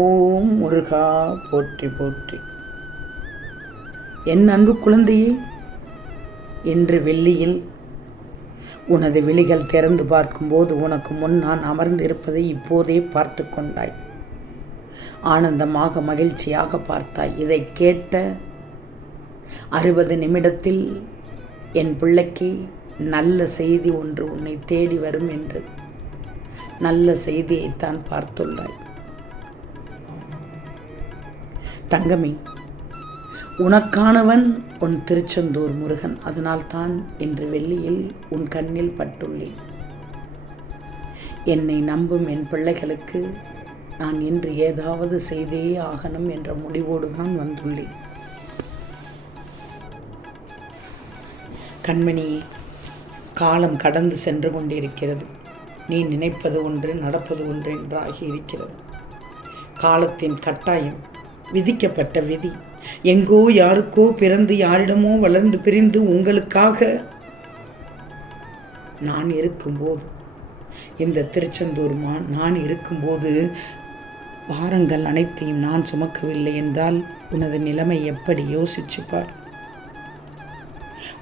ஓம் முருகா போற்றி போற்றி. என் அன்பு குழந்தையே, என்று வெள்ளியில் உனது விழிகள் திறந்து பார்க்கும்போது உனக்கு முன் நான் அமர்ந்திருப்பதை இப்போதே பார்த்து கொண்டாய். ஆனந்தமாக மகிழ்ச்சியாக பார்த்தாய். இதை கேட்ட 60 நிமிடத்தில் என் பிள்ளைக்கு நல்ல செய்தி ஒன்று உன்னை தேடி வரும் என்று நல்ல செய்தியைத்தான் பார்த்துள்ளாய். தங்கமே, உனக்கானவன் உன் திருச்செந்தூர் முருகன். அதனால்தான் இன்று வெள்ளியில் உன் கண்ணில் பட்டுள்ளேன். என்னை நம்பும் என் பிள்ளைகளுக்கு நான் இன்று ஏதாவது செய்தே ஆகணும் என்ற முடிவோடு தான் வந்துள்ளேன். கண்மணியே, காலம் கடந்து சென்று கொண்டிருக்கிறது. நீ நினைப்பது ஒன்று, நடப்பது ஒன்று என்றாகி இருக்கிறது. காலத்தின் கட்டாயம், விதிக்கப்பட்ட விதி, எங்கோ யாருக்கோ பிறந்து யாரிடமோ வளர்ந்து பிரிந்து உங்களுக்காக நான் இருக்கும்போது, இந்த திருச்செந்தூர் நான் இருக்கும்போது பாரங்கள் அனைத்தையும் நான் சுமக்கவில்லை என்றால் உனது நிலைமை எப்படி யோசிச்சுப்பார்.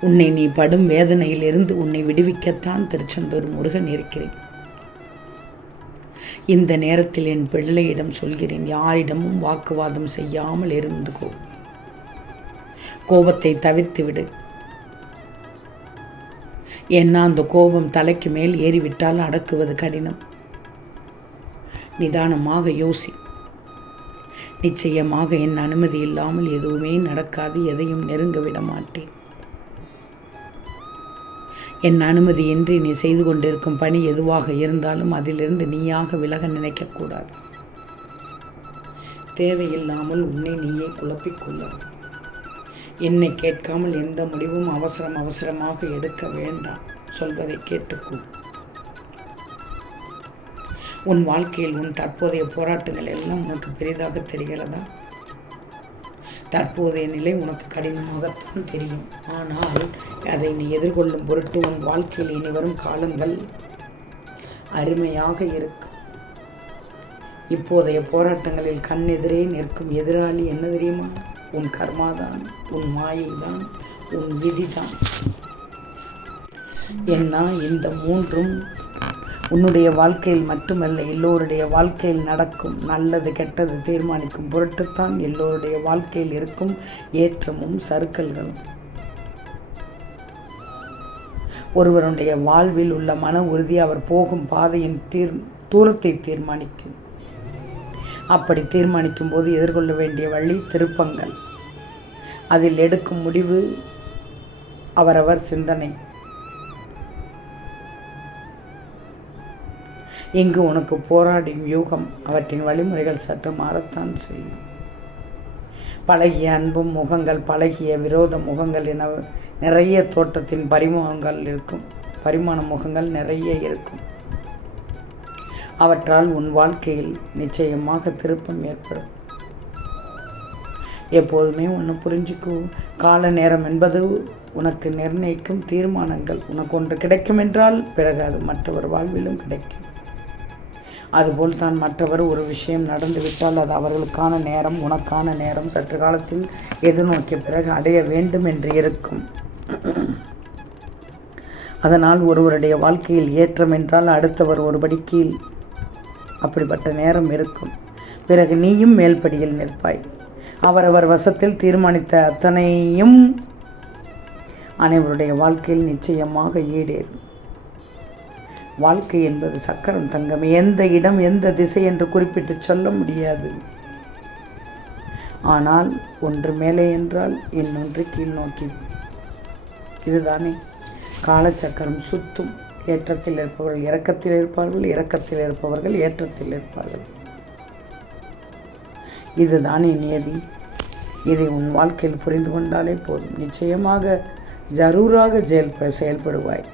உன்னை நீ படும் வேதனையிலிருந்து உன்னை விடுவிக்கத்தான் திருச்செந்தூர் முருகன் இருக்கிறேன். இந்த நேரத்தில் என் பிள்ளையிடம் சொல்கிறேன், யாரிடமும் வாக்குவாதம் செய்யாமல் இருந்துகோ. கோபத்தை தவிர்த்து விடு. ஏன்னா அந்த கோபம் தலைக்கு மேல் ஏறிவிட்டால் அடக்குவது கடினம். நிதானமாக யோசி. நிச்சயமாக என் அனுமதி இல்லாமல் எதுவுமே நடக்காது. எதையும் நெருங்க விட மாட்டேன். என் அனுமதியின்றி நீ செய்து கொண்டிருக்கும் பணி எதுவாக இருந்தாலும் அதிலிருந்து நீயாக விலக நினைக்கக்கூடாது. தேவையில்லாமல் உன்னை நீயே குழப்பிக்கொள்ள. என்னை கேட்காமல் எந்த முடிவும் அவசரமாக எடுக்க வேண்டாம். சொல்வதை கேட்டுக்கொ. உன் வாழ்க்கையில் உன் தற்போதைய போராட்டங்கள் எல்லாம் உனக்கு பெரிதாக தெரிகிறதா? தற்போதைய நிலை உனக்கு கடினமாகத்தான் தெரியும். ஆனால் அதை நீ எதிர்கொள்ளும் பொருட்டு உன் வாழ்க்கையில் இனி வரும் காலங்கள் அருமையாக இருக்கும். இப்போதைய போராட்டங்களில் கண்ணெதிரே நிற்கும் எதிராளி என்ன தெரியுமா? உன் கர்மாதான், உன் மாயை தான், உன் விதிதான். ஏன்னா இந்த மூன்றும் உன்னுடைய வாழ்க்கையில் மட்டுமல்ல, எல்லோருடைய வாழ்க்கையில் நடக்கும் நல்லது கெட்டது தீர்மானிக்கும் பொருட்டுத்தான் எல்லோருடைய வாழ்க்கையில் இருக்கும் ஏற்றமும் சறுக்கல்களும். ஒருவருடைய வாழ்வில் உள்ள மன உறுதி அவர் போகும் பாதையின் தூரத்தை தீர்மானிக்கும். அப்படி தீர்மானிக்கும் போது எதிர்கொள்ள வேண்டிய வழி திருப்பங்கள். அதில் எடுக்கும் முடிவு அவரவர் சிந்தனை. இங்கு உனக்கு போராடும் யூகம், அவற்றின் வழிமுறைகள் சற்று மாறத்தான் செய்யும். பழகிய அன்பும் முகங்கள், பழகிய விரோத முகங்கள் என நிறைய தோற்றத்தின் பரிமாண முகங்கள் நிறைய இருக்கும். அவற்றால் உன் வாழ்க்கையில் நிச்சயமாக திருப்பம் ஏற்படும். எப்போதுமே ஒன்று புரிஞ்சுக்கோ, கால நேரம் என்பது உனக்கு நிர்ணயிக்கும் தீர்மானங்கள். உனக்கு ஒன்று கிடைக்கும் என்றால் பிறகு அது மற்றவர் வாழ்விலும் கிடைக்கும். அதுபோல் தான் மற்றவர் ஒரு விஷயம் நடந்துவிட்டால் அது அவர்களுக்கான நேரம், உனக்கான நேரம் சற்று காலத்தில் எதிர்நோக்கிய பிறகு அடைய வேண்டும் என்று இருக்கும். அதனால் ஒருவருடைய வாழ்க்கையில் ஏற்றம் என்றால் அடுத்தவர் ஒருபடி கீழ். அப்படிப்பட்ட நேரம் இருக்கும். பிறகு நீயும் மேல்படியில் நிற்பாய். அவரவர் வசத்தில் தீர்மானித்த அத்தனையும் அனைவருடைய வாழ்க்கையில் நிச்சயமாக ஈடேறும். வாழ்க்கை என்பது சக்கரம் தங்கம். எந்த இடம் எந்த திசை என்று குறிப்பிட்டு சொல்ல முடியாது. ஆனால் ஒன்று மேலே என்றால் இன்னொன்று கீழ் நோக்கி. இதுதானே காலச்சக்கரம் சுத்தும். ஏற்றத்தில் இருப்பவர்கள் இறக்கத்தில் இருப்பார்கள், இறக்கத்தில் இருப்பவர்கள் ஏற்றத்தில் இருப்பார்கள். இதுதானே நியதி. இதை உன் வாழ்க்கையில் புரிந்து கொண்டாலே போதும். நிச்சயமாக ஜரூராக செயல்படுவாய்.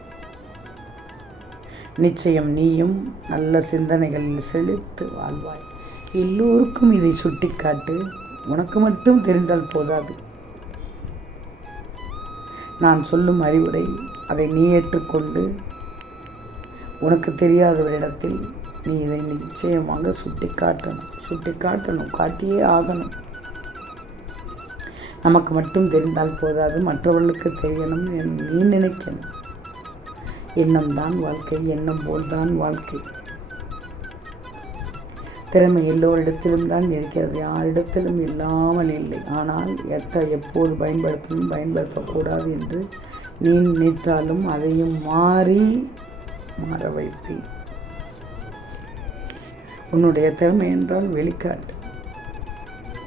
நிச்சயம் நீயும் நல்ல சிந்தனைகளில் செலுத்து வாழ்வாய். எல்லோருக்கும் இதை சுட்டிக்காட்டு. உனக்கு மட்டும் தெரிந்தால் போதாது. நான் சொல்லும் அறிவுரை அதை நீ ஏற்றுக்கொண்டு உனக்கு தெரியாதவரிடத்தில் நீ இதை நிச்சயமாக சுட்டி காட்டணும், காட்டியே ஆகணும். நமக்கு மட்டும் தெரிந்தால் போதாது, மற்றவர்களுக்கு தெரியணும் நீ நினைக்கணும். எண்ணம் தான் வாழ்க்கை, எண்ணம் போல்தான் வாழ்க்கை. திறமை எல்லோரிடத்திலும் தான் இருக்கிறது, யாரிடத்திலும் இல்லாமல் இல்லை. ஆனால் எப்போது பயன்படுத்தணும் பயன்படுத்தக்கூடாது என்று நீ நினைத்தாலும் அதையும் மாற வைப்பேன். உன்னுடைய திறமை என்றால் வெளிக்காட்டு,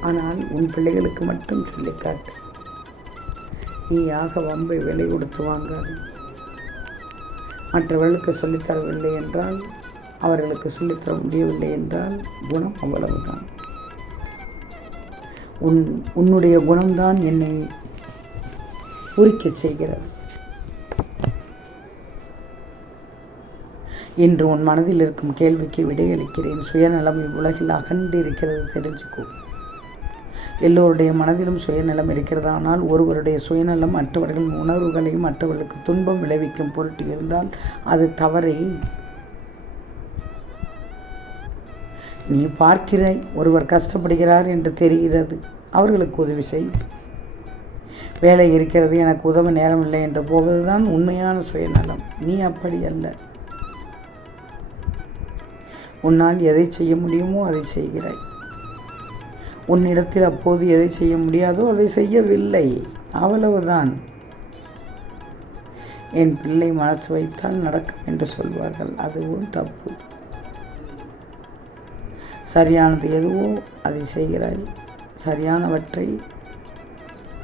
ஆனால் உன் பிள்ளைகளுக்கு மட்டும் சொல்லிக்காட்டு. நீயாக வம்பை விலை கொடுத்து வாங்காது. மற்றவர்களுக்கு சொல்லித்தரவில்லை என்றால், அவர்களுக்கு சொல்லித்தர முடியவில்லை என்றால் குணம் அவ்வளவுதான். உன்னுடைய குணம்தான் என்னை உரிக்கச் செய்கிறது. இன்று உன் மனதில் இருக்கும் கேள்விக்கு விடையளிக்கிறேன். சுயநலம் இவ்வுலகில் அகன்று இருக்கிறது, தெரிஞ்சுக்கோ. எல்லோருடைய மனதிலும் சுயநலம் இருக்கிறது. ஆனால் ஒருவருடைய சுயநலம் மற்றவர்களின் உணர்வுகளையும் மற்றவர்களுக்கு துன்பம் விளைவிக்கும் பொருட்டு இருந்தால் அது தவறே. நீ பார்க்கிறாய், ஒருவர் கஷ்டப்படுகிறார் என்று தெரிகிறது, அவர்களுக்கு உதவி செய். வேலை இருக்கிறது, எனக்கு உதவ நேரமில்லை என்று போவதுதான் உண்மையான சுயநலம். நீ அப்படி அல்ல. உன்னால் எதை செய்ய முடியுமோ அதை செய்கிறாய். உன்னிடத்தில் அப்போது எதை செய்ய முடியாதோ அதை செய்யவில்லை, அவ்வளவுதான். என் பிள்ளை மனசு வைத்தால் நடக்கும் என்று சொல்வார்கள், அதுவும் தப்பு. சரியானது எதுவோ அதை செய்கிறாய், சரியானவற்றை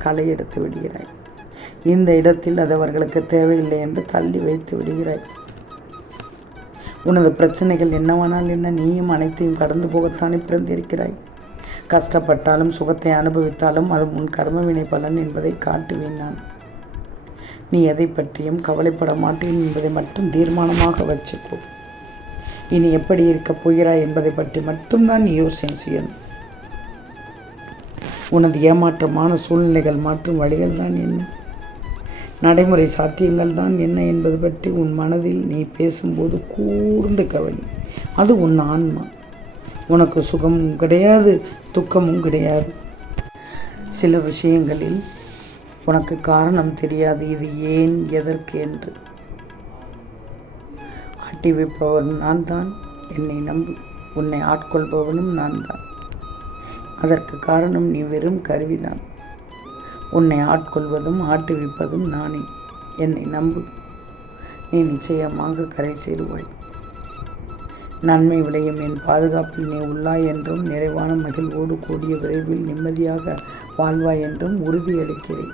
களை எடுத்து விடுகிறாய். இந்த இடத்தில் அது அவர்களுக்கு தேவையில்லை என்று தள்ளி வைத்து விடுகிறாய். உனது பிரச்சனைகள் என்னவானால் என்ன, நீயும் அனைத்தையும் கடந்து போகத்தானே பிறந்திருக்கிறாய். கஷ்டப்பட்டாலும் சுகத்தை அனுபவித்தாலும் அது உன் கர்மவினை பலன் என்பதை காட்டுவேன் நான். நீ எதை பற்றியும் கவலைப்பட மாட்டேன் என்பதை மட்டும் தீர்மானமாக வச்சுக்கோ. இனி எப்படி இருக்கப் போகிறாய் என்பதை பற்றி மட்டும்தான் நீ யோசனை செய்யணும். உனது ஏமாற்றமான சூழ்நிலைகள் மாற்றும் வழிகள் தான் என்ன, நடைமுறை சாத்தியங்கள் தான் என்ன என்பது பற்றி உன் மனதில் நீ பேசும்போது கூர்ந்து கவனி. அது உன் ஆன்மா. உனக்கு சுகமும் கிடையாது, துக்கமும் கிடையாது. சில விஷயங்களில் உனக்கு காரணம் தெரியாது, இது ஏன் எதற்கு என்று. ஆட்டி வைப்பவன் நான் தான், என்னை நம்பு. உன்னை ஆட்கொள்பவனும் நான் தான். அதற்கு காரணம் நீ வெறும் கருவிதான். உன்னை ஆட்கொள்வதும் ஆட்டுவிப்பதும் நானே. என்னை நம்பு, நீ நிச்சயமாக கரை சேருவாய். நன்மை விளையும் என் பாதுகாப்பில் நீ உள்ளாய் என்றும், நிறைவான மகிழ்வோடு கூடிய விரைவில் நிம்மதியாக வாழ்வாய் என்றும் உறுதியளிக்கிறேன்.